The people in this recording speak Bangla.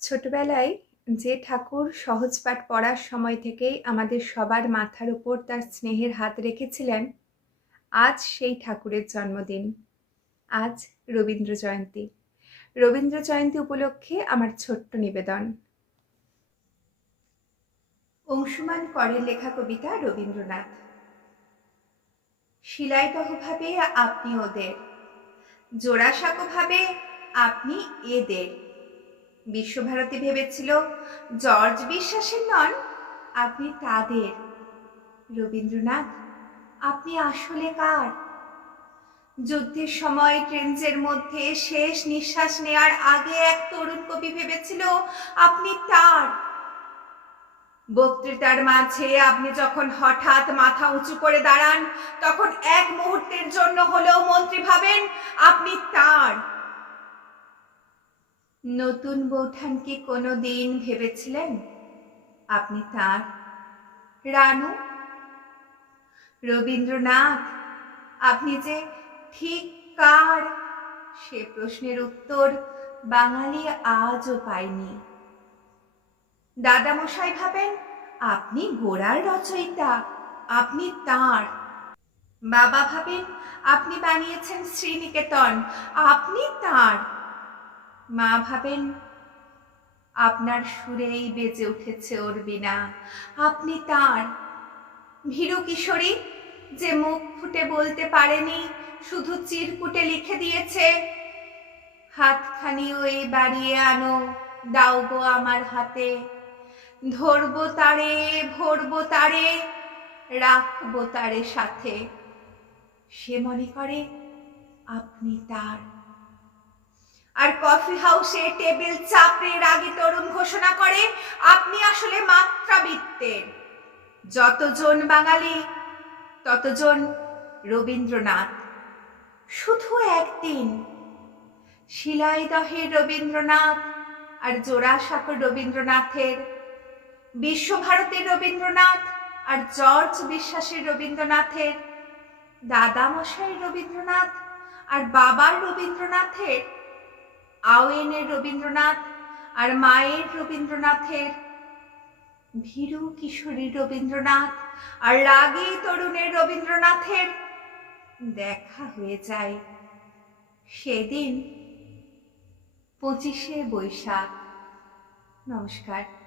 ছোটবেলায় যে ঠাকুর সহজ পাঠ পড়ার সময় থেকেই আমাদের সবার মাথার উপর তার স্নেহের হাত রেখেছিলেন, আজ সেই ঠাকুরের জন্মদিন। আজ রবীন্দ্র জয়ন্তী। রবীন্দ্র জয়ন্তী উপলক্ষে আমার ছোট্ট নিবেদন। অংশুমান করের লেখা কবিতা রবীন্দ্রনাথ। শিলাইদহভাবে আপনি ওদের, জোড়াসাঁকোভাবে আপনি এদের। বিশ্বভারতী ভেবেছিল জর্জ বিশ্বাসের নন, আপনি তাদের। রবীন্দ্রনাথ, আপনি আসলে কার? যুদ্ধের সময় ট্রেঞ্চের মধ্যে শেষ নিঃশ্বাস নেয়ার আগে এক তরুণ কবি ভেবেছিল আপনি তার। বক্তৃতার মাঝে আপনি যখন হঠাৎ মাথা উঁচু করে দাঁড়ান, তখন এক মুহূর্তের জন্য হলেও মন্ত্রী ভাবেন আপনি তার। নতুন বৌঠান কি কোনো দিন ভেবেছিলেন আপনি তার? রানু, রবীন্দ্রনাথ, আপনি যে ঠিক কার, সে প্রশ্নের উত্তর বাঙালি আজও পায়নি। দাদামশাই ভাবেন আপনি গোড়ার রচয়িতা, আপনি তার। বাবা ভাবেন আপনি বানিয়েছেন শ্রীনিকেতন, আপনি তার। মা ভাবেন আপনার সুরেই বেজে উঠেছে ওর বীণা, আপনি তার। ভীরু কিশোরী যে মুখ ফুটে বলতে পারেনি, শুধু চিরকুটে লিখে দিয়েছে হাতখানি ওই বাড়িয়ে আনো, দাও গো আমার হাতে, ধরবো তারে ভরবো তারে, রাখবো তারে সাথে। সে মনে করে আপনি তার। আর কফি হাউসে টেবিল চাপড়ে রাগী তরুণ ঘোষণা করে আপনি আসলে মাত্রাবৃত্তের। যতজন বাঙালি ততজন রবীন্দ্রনাথ। শুধু একদিন শিলাইদহের রবীন্দ্রনাথ আর জোড়াসাঁকোর রবীন্দ্রনাথের, বিশ্বভারতীর রবীন্দ্রনাথ আর জর্জ বিশ্বাসের রবীন্দ্রনাথের, দাদামশাইয়ের রবীন্দ্রনাথ আর বাবার রবীন্দ্রনাথের, আওয়েনের রবীন্দ্রনাথ আর মায়ের রবীন্দ্রনাথের, ভীরু কিশোরীর রবীন্দ্রনাথ আর রাগী তরুণের রবীন্দ্রনাথের দেখা হয়ে যায় সেদিন 25শে বৈশাখ। নমস্কার।